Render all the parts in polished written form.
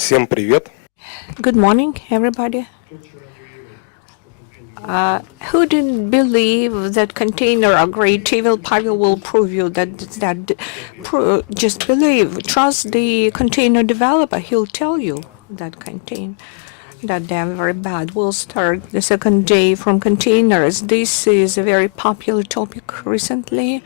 Всем привет! Good morning, everybody. Who didn't believe that container are great? Pavel will prove you just believe, trust the container developer. He'll tell you that they're very bad. We'll start the second day from containers. This is a very popular topic recently.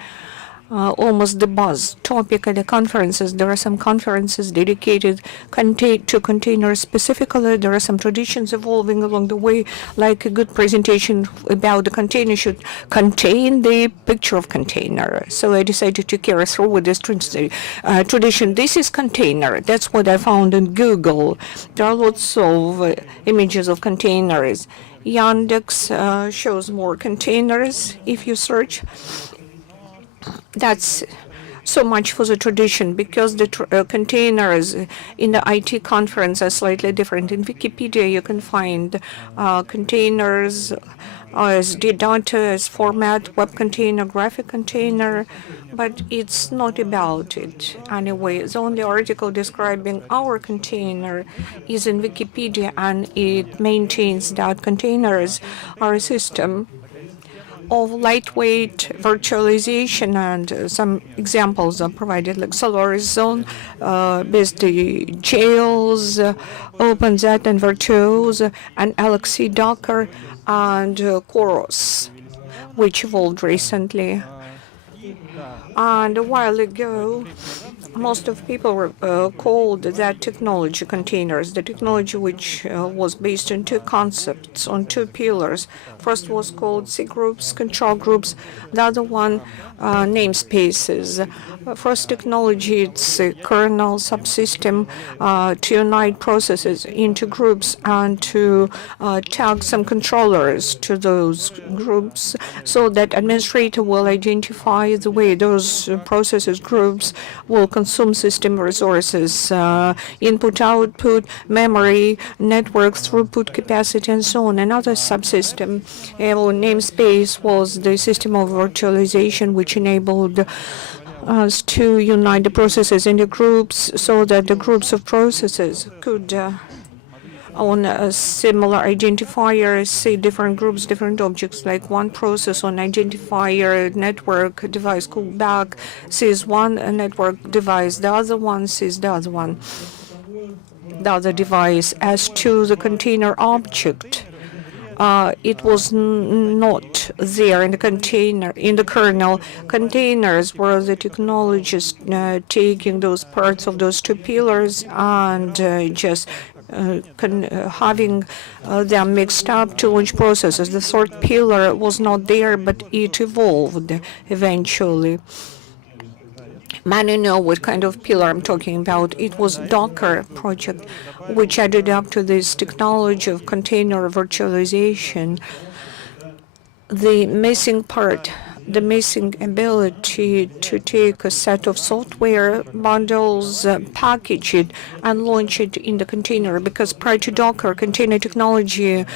Almost the buzz topic at the conferences. There are some conferences dedicated to containers specifically. There are some traditions evolving along the way, like a good presentation about the container should contain the picture of container. So I decided to carry through with this tradition. This is container. That's what I found in Google. There are lots of images of containers. Yandex shows more containers if you search. That's so much for the tradition, because the containers in the IT conference are slightly different. In Wikipedia, you can find containers as data, as format, web container, graphic container, but it's not about it anyway. The only article describing our container is in Wikipedia, and it maintains that containers are a system of lightweight virtualization, and some examples are provided, like Solaris Zone, BSD Jails, OpenZ and Virtuozzo, and LXC Docker, and Chorus, which evolved recently. And a while ago, most of people called that technology containers, the technology which was based on two concepts, on two pillars. First was called C groups, control groups. The other one, namespaces. First technology, it's a kernel subsystem to unite processes into groups and to tag some controllers to those groups, so that administrator will identify the way those processes groups will consume system resources, input, output, memory, network throughput capacity, and so on. Another subsystem or namespace was the system of virtualization, which enabled us to unite the processes into groups, so that the groups of processes could on a similar identifier see different groups, different objects, like one process on identifier network device called back sees one network device, the other one sees the other device. As to the container object, it was not there in the container, in the kernel. Containers were the technologists taking those parts of those two pillars and just having them mixed up to launch processes. The third pillar was not there, but it evolved eventually. Many know what kind of pillar I'm talking about. It was Docker project, which added up to this technology of container virtualization. The missing part, the missing ability to take a set of software bundles, package it, and launch it in the container, because prior to Docker, container technology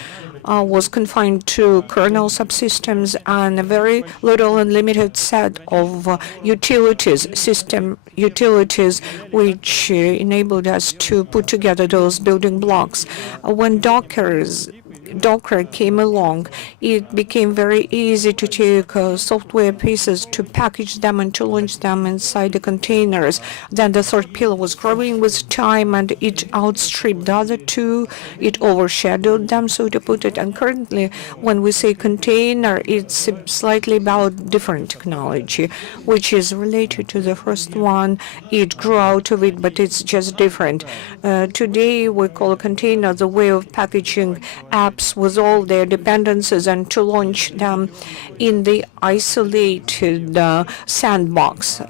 was confined to kernel subsystems and a very little and limited set of utilities, system utilities, which enabled us to put together those building blocks. When Docker came along, it became very easy to take software pieces, to package them and to launch them inside the containers. Then the third pillar was growing with time, and it outstripped the other two. It overshadowed them, so to put it. And currently, when we say container, it's slightly about different technology, which is related to the first one. It grew out of it, but it's just different. Today, we call a container the way of packaging apps with all their dependencies and to launch them in the isolated sandbox.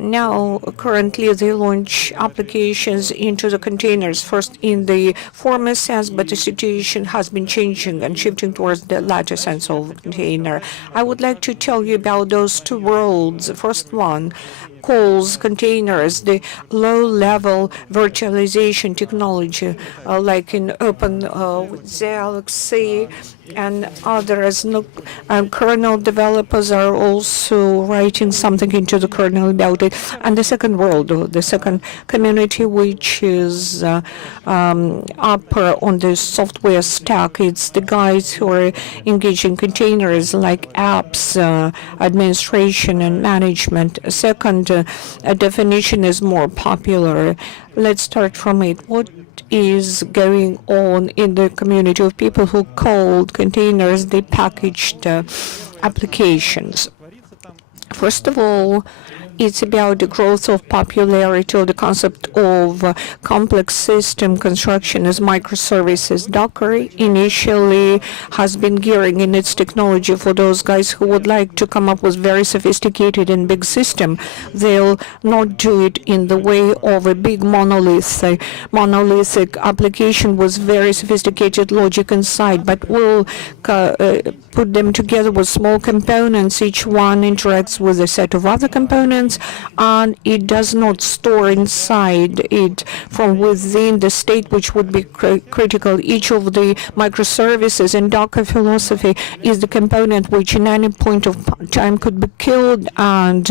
Now, currently, they launch applications into the containers, first in the former sense, but the situation has been changing and shifting towards the latter sense of container. I would like to tell you about those two worlds. The first one, calls containers the low-level virtualization technology, like in Open Galaxy and others. Kernel developers are also writing something into the kernel about it. And the second world, the second community, which is upper on the software stack, it's the guys who are engaging containers like apps, administration and management. Second definition is more popular. Let's start from it. What is going on in the community of people who called containers the packaged applications? First of all, it's about the growth of popularity of the concept of complex system construction as microservices. Docker initially has been gearing in its technology for those guys who would like to come up with very sophisticated and big system. They'll not do it in the way of a big monolithic application with very sophisticated logic inside, but will put them together with small components. Each one interacts with a set of other components, and it does not store inside it from within the state which would be critical. Each of the microservices in Docker philosophy is the component which in any point of time could be killed and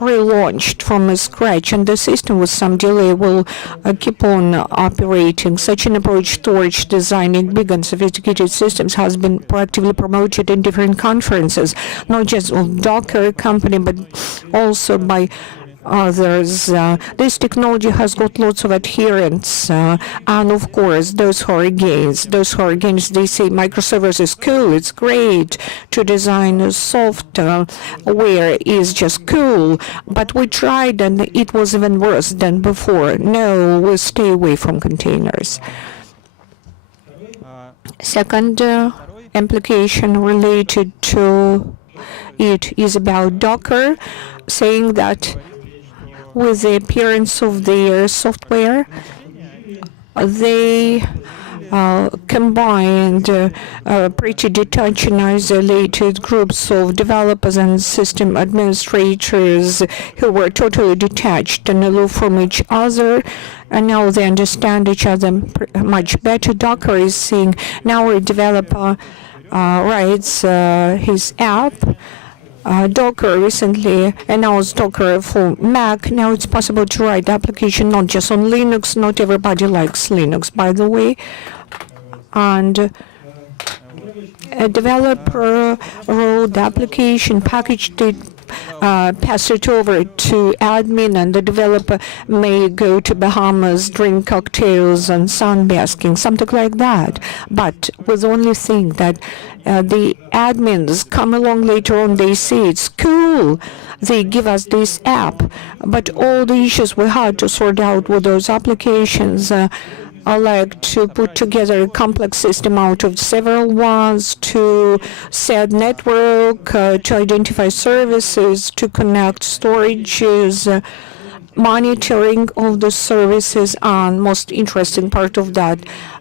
relaunched from scratch, and the system with some delay will keep on operating. Such an approach towards designing big and sophisticated systems has been proactively promoted in different conferences, not just of Docker company, but also by others. This technology has got lots of adherents, and of course those who are against, they say microservices is cool, it's great to design a software is just cool, but we tried and it was even worse than before. No, we'll stay away from containers. Second implication related to it is about Docker, saying that with the appearance of their software, they combined pretty detached and isolated groups of developers and system administrators who were totally detached and aloof from each other, and now they understand each other much better. Docker is saying now a developer writes his app. Docker recently announced Docker for Mac. Now it's possible to write application not just on Linux. Not everybody likes Linux, by the way. And a developer wrote the application, packaged it, pass it over to admin, and the developer may go to Bahamas, drink cocktails and sunbasking, something like that. But with the only thing that the admins come along later on, they say it's cool, they give us this app, but all the issues we had to sort out with those applications I like to put together a complex system out of several ones, to set network, to identify services, to connect storages, monitoring of the services, and most interesting part of that,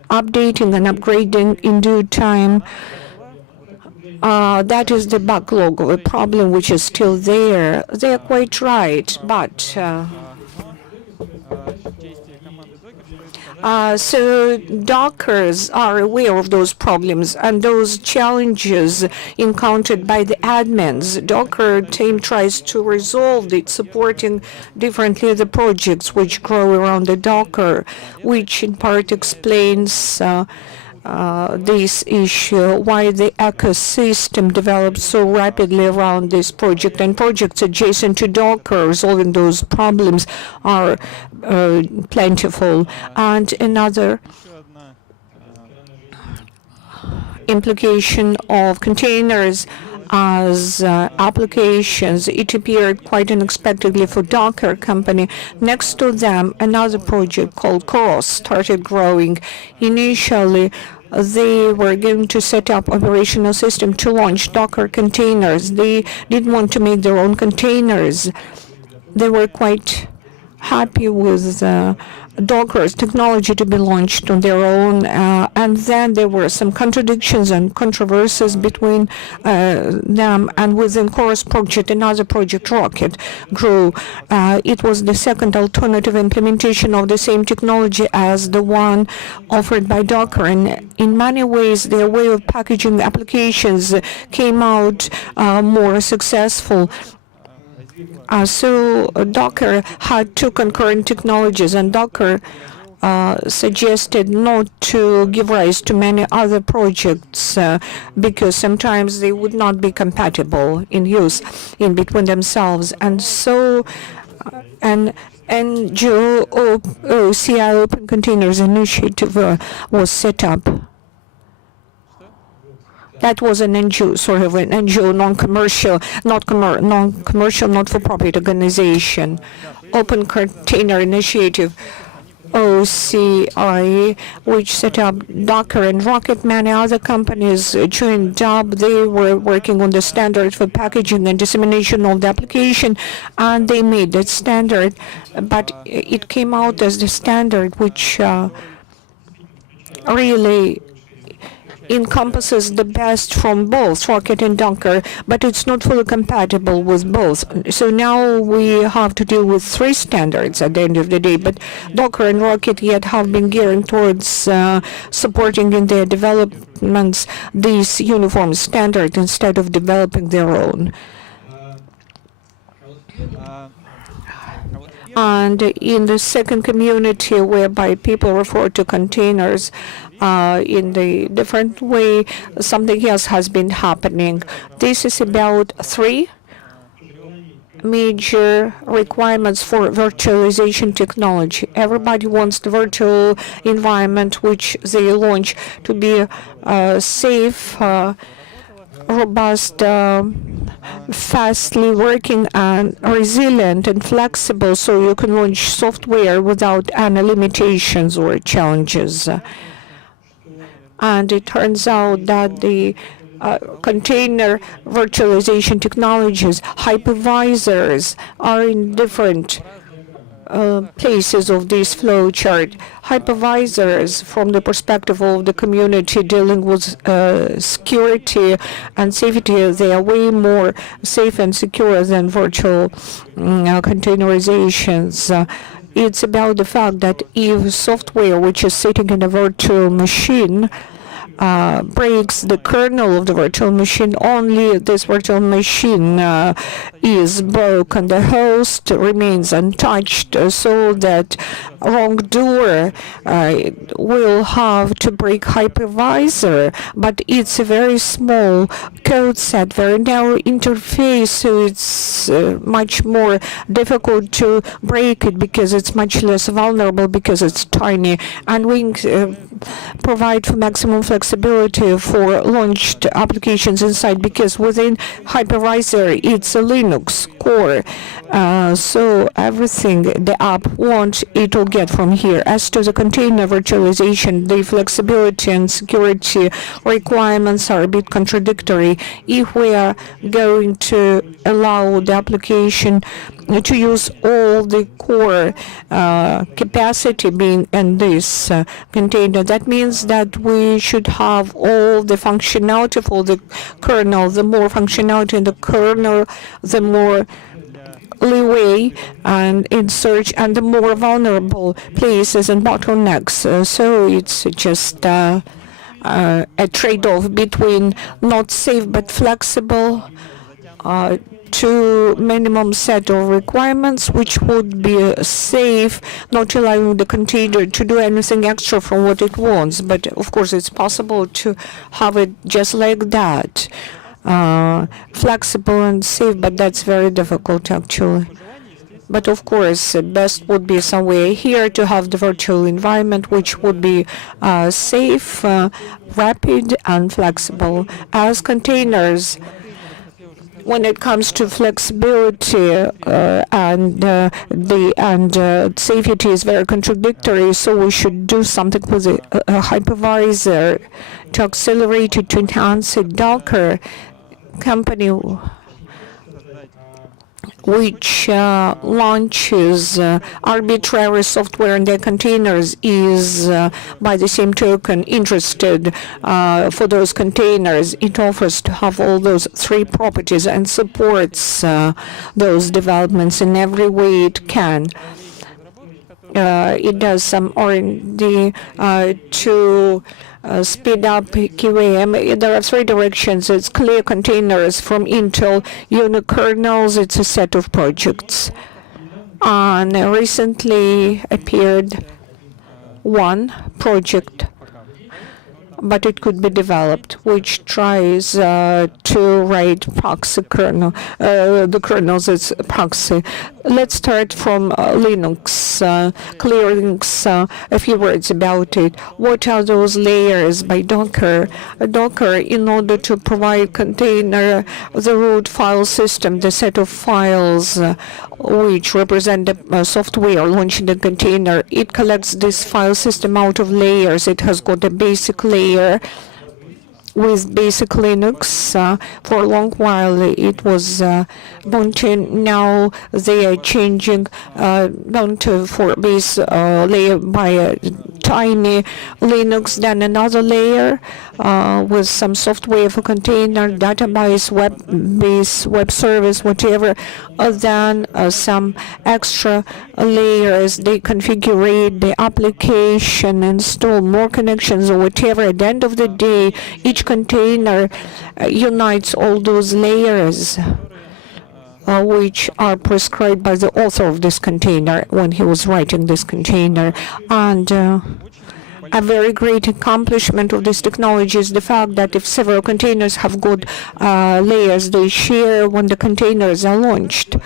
updating and upgrading in due time. That is the backlog of a problem which is still there. They are quite right, but so Dockers are aware of those problems and those challenges encountered by the admins. Docker team tries to resolve it, supporting differently the projects which grow around the Docker, which in part explains this issue, why the ecosystem develops so rapidly around this project, and projects adjacent to Docker resolving those problems are plentiful. And another implication of containers as applications, it appeared quite unexpectedly for Docker company. Next to them, another project called Cross started growing. Initially, they were going to set up operational system to launch Docker containers. They didn't want to make their own containers. They were quite happy with Docker's technology to be launched on their own, and then there were some contradictions and controversies between them, and within Chorus project, another project, Rocket, grew. It was the second alternative implementation of the same technology as the one offered by Docker, and in many ways their way of packaging applications came out more successful. So Docker had two concurrent technologies, and Docker suggested not to give rise to many other projects because sometimes they would not be compatible in use in between themselves. And so an NGO CRIU Open Containers Initiative was set up. That was an NGO, sort of an NGO, non-commercial, not-for-profit organization. Open Container Initiative, OCI, which set up Docker and Rocket. Many other companies joined up. They were working on the standard for packaging and dissemination of the application, and they made that standard. But it came out as the standard which really encompasses the best from both Rocket and Docker, but it's not fully compatible with both. So now we have to deal with three standards at the end of the day, but Docker and Rocket yet have been gearing towards supporting in their developments this uniform standard instead of developing their own. And in the second community, whereby people refer to containers in the different way, something else has been happening. This is about three major requirements for virtualization technology. Everybody wants the virtual environment which they launch to be safe, robust, fastly working, and resilient and flexible, so you can launch software without any limitations or challenges. And it turns out that the container virtualization technologies, hypervisors, are in different places of this flow chart. Hypervisors, from the perspective of the community dealing with security and safety, they are way more safe and secure than virtual containerizations. It's about the fact that if software which is sitting in a virtual machine breaks the kernel of the virtual machine, only this virtual machine is broken. The host remains untouched, so that wrongdoer will have to break hypervisor, but it's a very small code set, very narrow interface, so it's much more difficult to break it because it's much less vulnerable because it's tiny. And we provide for maximum flexibility for launched applications inside, because within hypervisor it's a Linux core, so everything the app wants it will get from here. As to the container virtualization, the flexibility and security requirements are a bit contradictory. If we are going to allow the application to use all the core capacity being in this container, that means that we should have all the functionality for the kernel. The more functionality in the kernel, the more leeway and in search, and the more vulnerable places and bottlenecks. So it's just a trade-off between not safe but flexible to minimum set of requirements which would be safe, not allowing the container to do anything extra from what it wants. But of course it's possible to have it just like that, flexible and safe, but that's very difficult actually. But of course, best would be somewhere here to have the virtual environment which would be safe, rapid, and flexible. As containers, when it comes to flexibility and safety is very contradictory, so we should do something with a hypervisor to accelerate it, to enhance it. Docker company which launches arbitrary software in their containers is, by the same token, interested for those containers. It offers to have all those three properties and supports those developments in every way it can. It does some R&D to speed up KVM. There are three directions. It's clear containers from Intel, unikernels. It's a set of projects. And recently appeared one project, but it could be developed, which tries to write proxy kernel. The kernels is proxy. Let's start from Linux, clear Linux. A few words about it. What are those layers by Docker? Docker, in order to provide container, the root file system, the set of files which represent the software launched in the container, it collects this file system out of layers. It has got a basic layer with basic Linux. For a long while it was Ubuntu. Now they are changing Ubuntu for base layer by a tiny Linux, then another layer with some software for container, database, web service, whatever. Then some extra layers. They configure the application, install more connections or whatever. At the end of the day, each container unites all those layers which are prescribed by the author of this container when he was writing this container. And a very great accomplishment of this technology is the fact that if several containers have got layers they share when the containers are launched,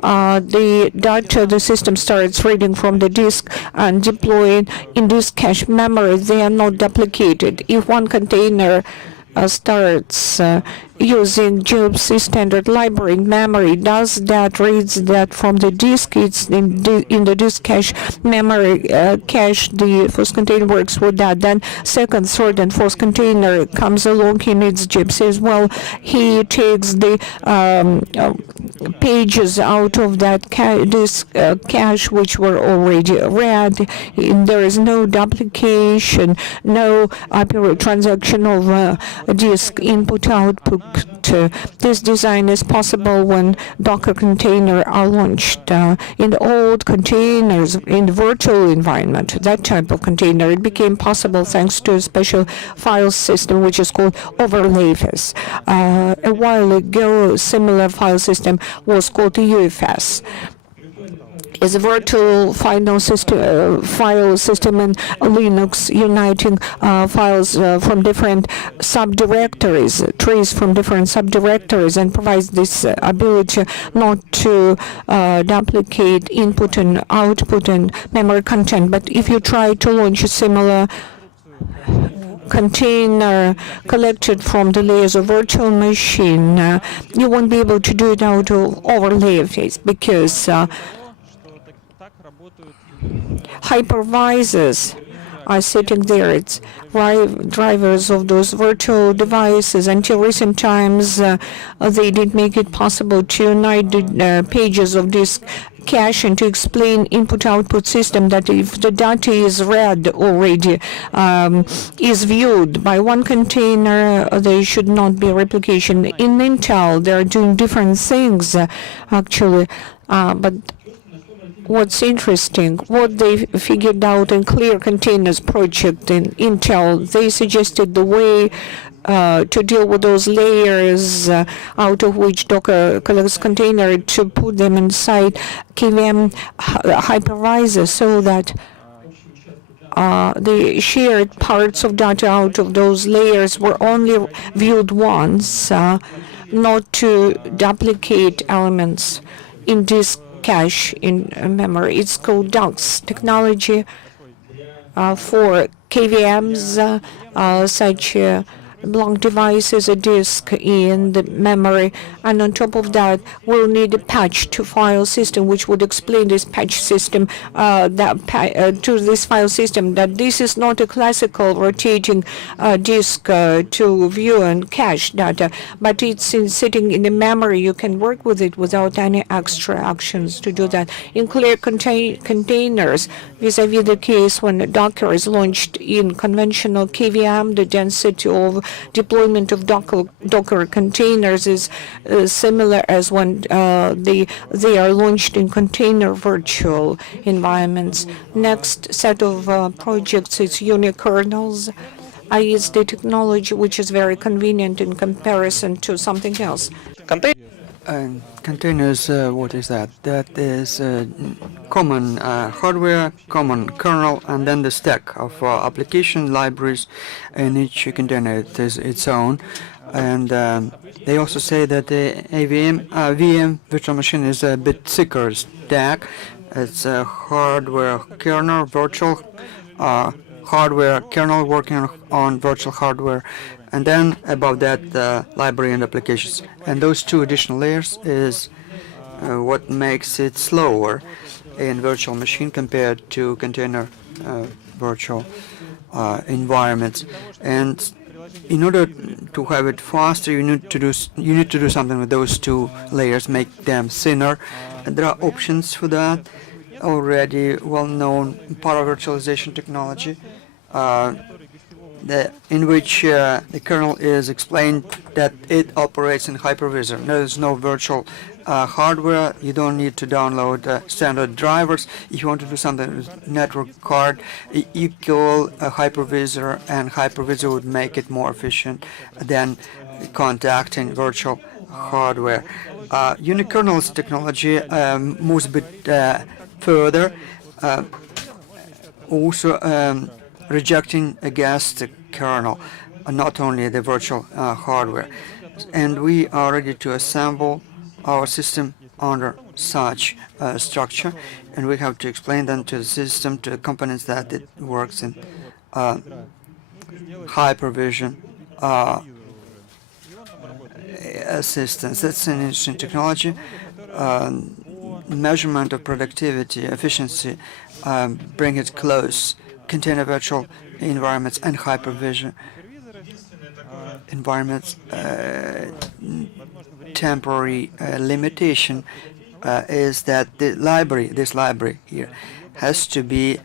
the data the system starts reading from the disk and deploying in this cache memory. They are not duplicated. If one container starts using GLC standard library in memory, does that, reads that from the disk, it's in the disk cache memory cache. The first container works with that. Then second, third, and fourth container comes along. He needs gypsy as well. He takes the pages out of that disk cache which were already read. There is no duplication, no transaction of disk input-output. This design is possible when Docker containers are launched. In the old containers, in the virtual environment, that type of container, it became possible thanks to a special file system which is called overlayers. A while ago, a similar file system was called UFS. Is a virtual file system in Linux, uniting files from different subdirectories, trees from different subdirectories, and provides this ability not to duplicate input and output and memory content. But if you try to launch a similar container collected from the layers of virtual machine, you won't be able to do it out of overlay phase, because hypervisors are sitting there. It's drivers of those virtual devices. Until recent times, they did make it possible to unite the pages of this cache and to explain input-output system that if the data is read already, is viewed by one container, there should not be replication. In Intel, they're doing different things, actually, but what's interesting, what they figured out in Clear Containers project in Intel, they suggested the way to deal with those layers out of which Docker collects container, to put them inside KVM hypervisor so that the shared parts of data out of those layers were only viewed once, not to duplicate elements in disk cache in memory. It's called DUX technology for KVMs. Such block device is a disk in the memory, and on top of that, we'll need a patch to file system, which would explain this patch system to this file system that this is not a classical rotating disk to view and cache data, but it's sitting in the memory. You can work with it without any extra actions to do that. In clear containers, vis-a-vis the case when Docker is launched in conventional KVM, the density of deployment of Docker containers is similar as when they are launched in container virtual environments. Next set of projects is unikernels. I use the technology which is very convenient in comparison to something else. And containers, what is that? That is common hardware, common kernel, and then the stack of application libraries in each container. It is its own. And they also say that the VM virtual machine is a bit thicker stack. It's a hardware kernel, virtual hardware kernel working on virtual hardware, and then above that library and applications. And those two additional layers is what makes it slower in virtual machine compared to container virtual environments. And in order to have it faster, you need to do something with those two layers, make them thinner. And there are options for that, already well-known Pavel virtualization technology, in which the kernel is explained that it operates in hypervisor. There's no virtual hardware. You don't need to download standard drivers. If you want to do something with network card, you call a hypervisor, and hypervisor would make it more efficient than contacting virtual hardware. Unikernels technology moves a bit further, also rejecting against the kernel, not only the virtual hardware. And we are ready to assemble our system under such structure, and we have to explain them to the system, to the components that it works in hypervision assistance. That's an interesting technology. Measurement of productivity, efficiency, bring it close. Container virtual environments and hypervision environments. Temporary limitation is that this library here, has to be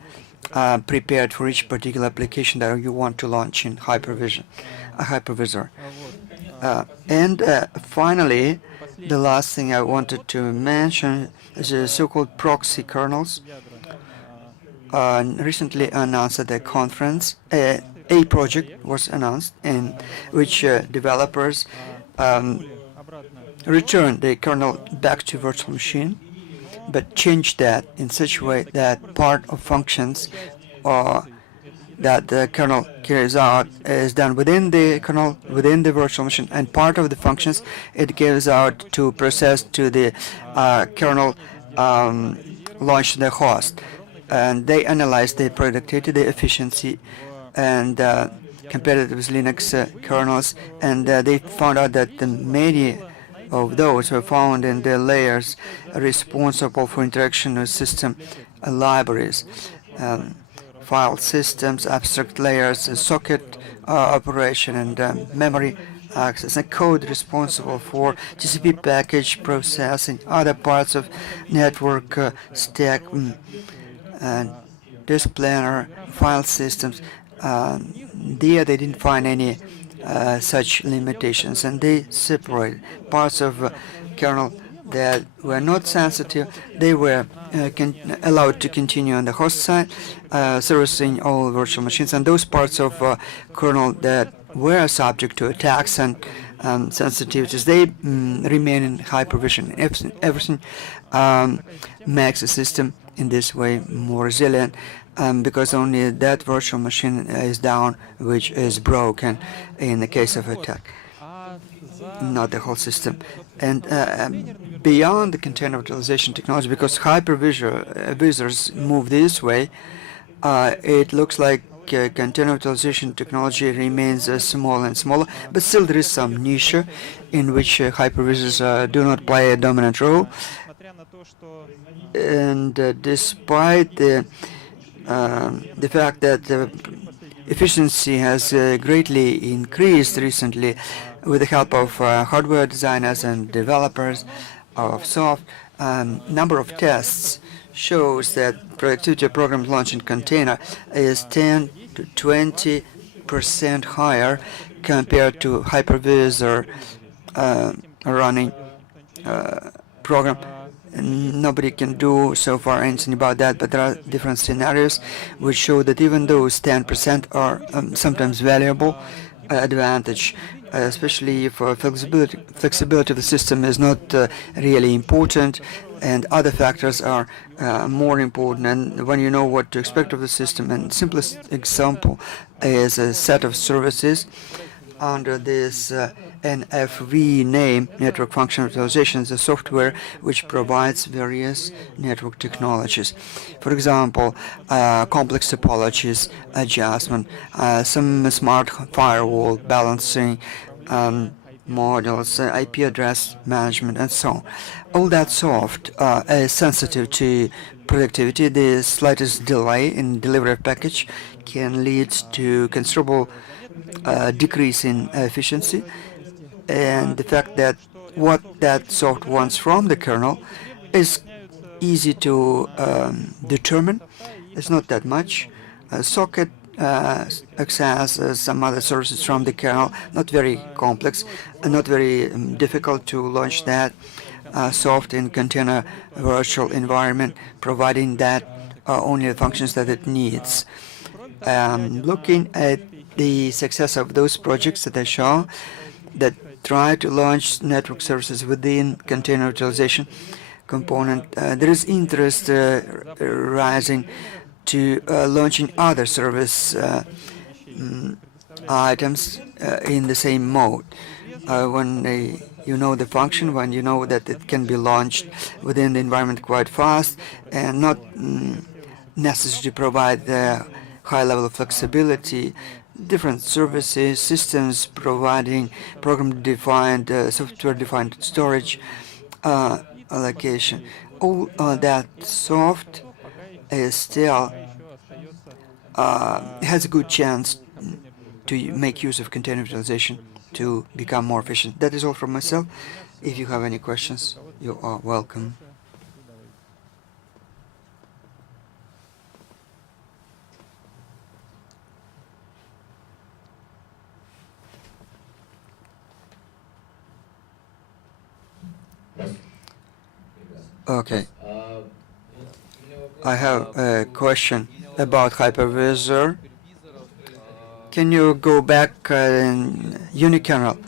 prepared for each particular application that you want to launch in hypervisor. And finally, the last thing I wanted to mention is the so-called proxy kernels. Recently announced at the conference, a project was announced in which developers return the kernel back to virtual machine, but change that in such a way that part of functions that the kernel carries out is done within the kernel, within the virtual machine, and part of the functions it gives out to process to the kernel launched the host. And they analyzed the productivity, the efficiency, and compared it with Linux kernels, and they found out that many of those were found in the layers responsible for interaction with system libraries, file systems, abstract layers, socket operation, and memory access, and code responsible for TCP package processing, other parts of network stack, and disk planner, file systems. There they didn't find any such limitations, and they separated parts of kernel that were not sensitive. They were allowed to continue on the host side, servicing all virtual machines, and those parts of kernel that were subject to attacks and sensitivities, they remain in hypervision. Everything makes the system in this way more resilient, because only that virtual machine is down which is broken in the case of attack, not the whole system. And beyond the container virtualization technology, because hypervisors move this way, it looks like container virtualization technology remains smaller and smaller, but still there is some niche in which hypervisors do not play a dominant role. And despite the fact that efficiency has greatly increased recently with the help of hardware designers and developers of soft, number of tests shows that productivity of programs launched in container is 10 to 20% higher compared to hypervisor running program. Nobody can do so far anything about that, but there are different scenarios which show that even those 10% are sometimes valuable advantage, especially if flexibility of the system is not really important, and other factors are more important. And when you know what to expect of the system, and simplest example is a set of services under this NFV name, Network Function Virtualization, is a software which provides various network technologies. For example, complex topologies adjustment, some smart firewall balancing modules, IP address management, and so on. All that soft is sensitive to productivity. The slightest delay in delivery of package can lead to considerable decrease in efficiency, and the fact that what that soft wants from the kernel is easy to determine. It's not that much. Socket access, some other sources from the kernel, not very complex, not very difficult to launch that soft in container virtual environment, providing that only the functions that it needs. Looking at the success of those projects that I show that try to launch network services within container virtualization component, there is interest rising to launching other service items in the same mode. When you know the function, when you know that it can be launched within the environment quite fast and not necessary to provide the high level of flexibility, different services, systems providing program-defined, software-defined storage allocation. All that soft is still has a good chance to make use of container virtualization to become more efficient. That is all from myself. If you have any questions, you are welcome. Okay. I have a question about hypervisor. Can you go back in unikernel?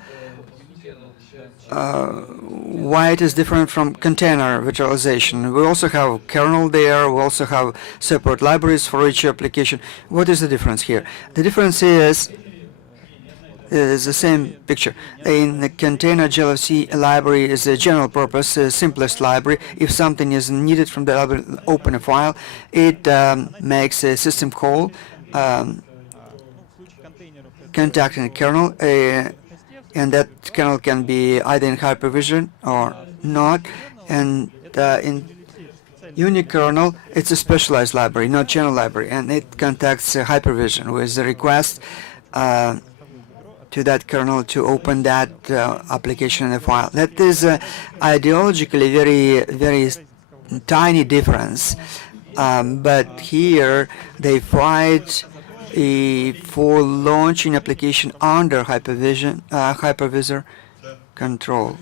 Why it is different from container virtualization? We also have kernel there. We also have separate libraries for each application. What is the difference here? The difference is the same picture. In the container, GLFC library is a general purpose, simplest library. If something is needed from the library, open a file. It makes a system call contacting the kernel, and that kernel can be either in hypervision or not. And in unikernel, it's a specialized library, not general library, and it contacts hypervision with a request to that kernel to open that application in the file. That is ideologically very tiny difference, but here they fight for launching application under hypervisor control.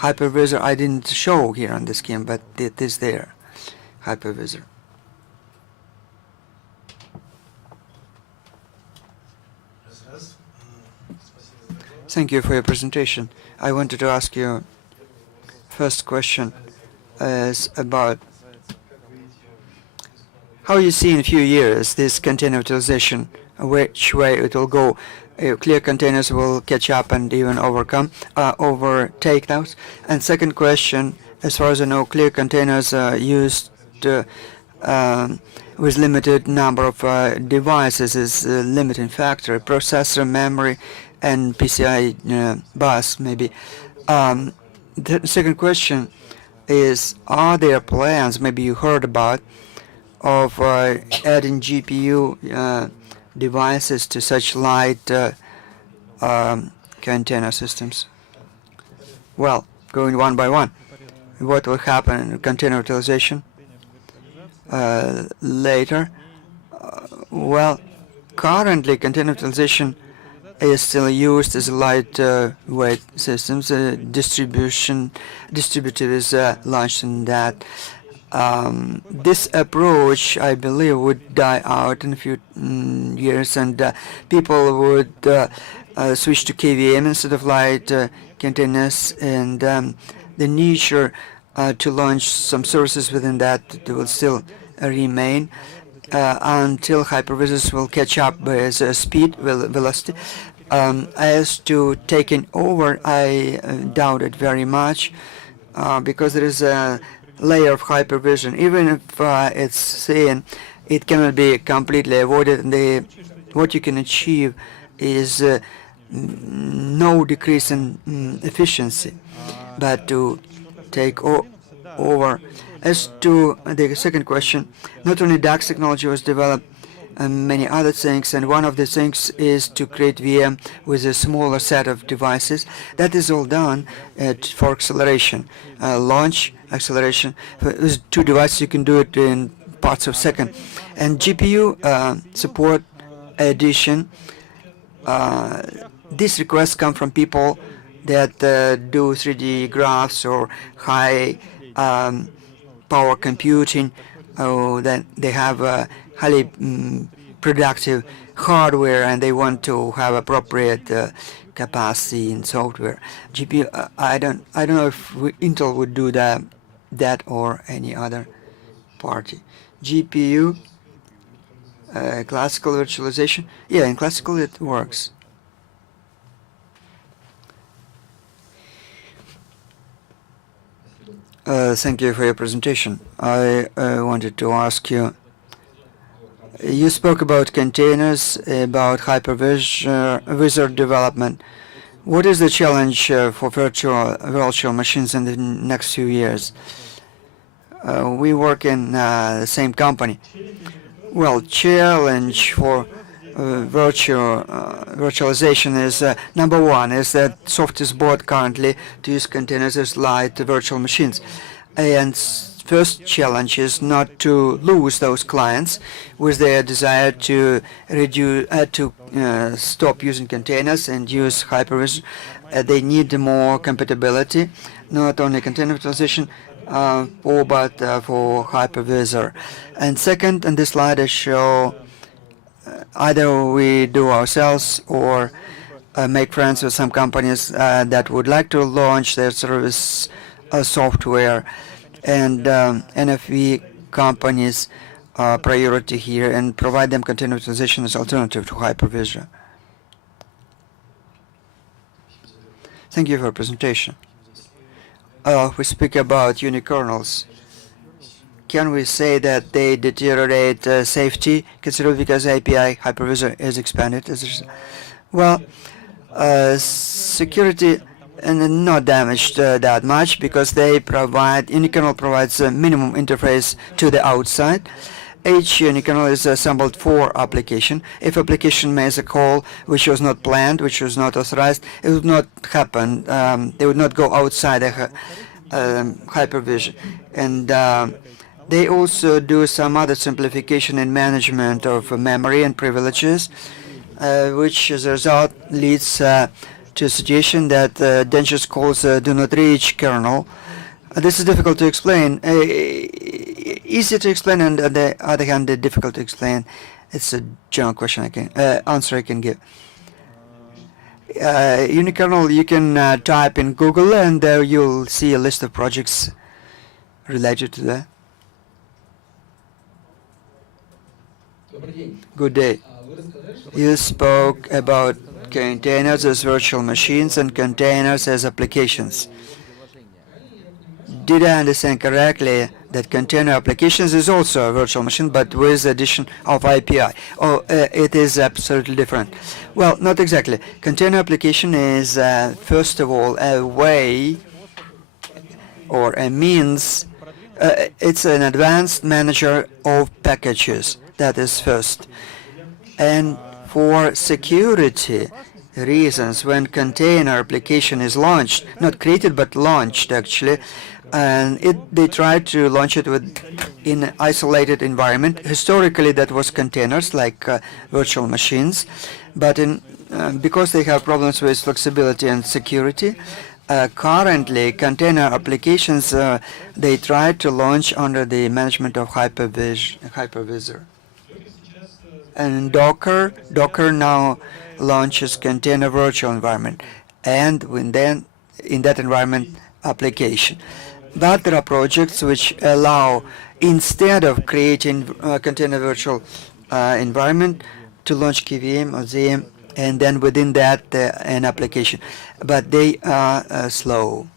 Hypervisor I didn't show here on the scheme, but it is there. Hypervisor. Thank you for your presentation. I wanted to ask you, first question is about how you see in a few years this container virtualization, which way it will go. Clear containers will catch up and even overtake those. And second question, as far as I know, clear containers are used with limited number of devices is a limiting factor. Processor, memory, and PCI bus maybe. The second question is, are there plans, maybe you heard about, of adding GPU devices to such light container systems? Well, going one by one, what will happen in container virtualization later? Well, currently container virtualization is still used as lightweight systems. Distributive is launched in that. This approach, I believe, would die out in a few years, and people would switch to KVM instead of light containers, and the nature to launch some services within that will still remain until hypervisors will catch up with speed, velocity. As to taking over, I doubt it very much, because there is a layer of hypervision. Even if it's seen, it cannot be completely avoided. And what you can achieve is no decrease in efficiency, but to take over. As to the second question, not only DAX technology was developed, many other things, and one of the things is to create VM with a smaller set of devices. That is all done for acceleration, launch acceleration. With 2 devices, you can do it in parts of a second. And GPU support addition. These requests come from people that do 3D graphs or high power computing, that they have highly productive hardware and they want to have appropriate capacity in software. GPU, I don't know if Intel would do that or any other party. GPU, classical virtualization. Yeah, in classical it works. Thank you for your presentation. I wanted to ask you, you spoke about containers, about hypervisor development. What is the challenge for virtual machines in the next few years? We work in the same company. Well, challenge for virtualization is number one is that software is bought currently to use containers as light virtual machines, and first challenge is not to lose those clients with their desire to reduce stop using containers and use hypervisor. They need more compatibility, not only container virtualization but for hypervisor. And second, in this slide I show either we do ourselves or make friends with some companies that would like to launch their service software, and NFV companies are priority here, and provide them container virtualization as alternative to hypervisor. Thank you for your presentation. We speak about unikernels. Can we say that they deteriorate safety considerably because API hypervisor is expanded? Well, security and not damaged that much because unikernel provides a minimum interface to the outside. Each unikernel is assembled for application. If application makes a call which was not planned, which was not authorized, it would not happen. They would not go outside the hypervisor. And they also do some other simplification in management of memory and privileges, which as a result leads to a situation that dangerous calls do not reach kernel. This is difficult to explain. Easy to explain, and on the other hand, difficult to explain. It's a general question answer I can give. Unikernel, you can type in Google, and you'll see a list of projects related to that. Good day. You spoke about containers as virtual machines and containers as applications. Did I understand correctly that container applications is also a virtual machine, but with addition of API. Oh, it is absolutely different. Well, not exactly. Container application is, first of all, a way or a means. It's an advanced manager of packages. That is first. And for security reasons, when container application is launched, not created but launched actually, and they try to launch it in an isolated environment. Historically, that was containers like virtual machines, but because they have problems with flexibility and security, currently container applications they try to launch under the management of hypervisor. And Docker now launches container virtual environment, and then in that environment application. But there are projects which allow, instead of creating a container virtual environment, to launch KVM or ZM, and then within that an application. But they are slow,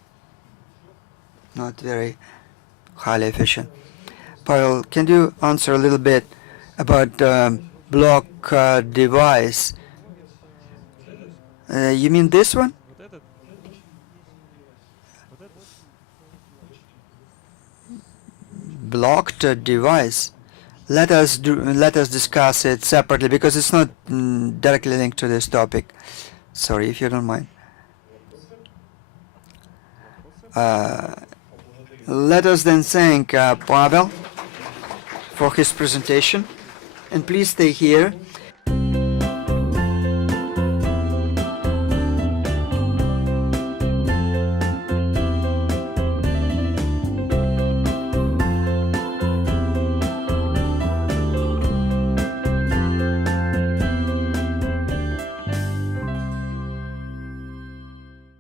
not very highly efficient. Pavel, can you answer a little bit about block device? You mean this one? Blocked device. Let us discuss it separately because it's not directly linked to this topic. Sorry, if you don't mind. Let us then thank Pavel for his presentation, and please stay here.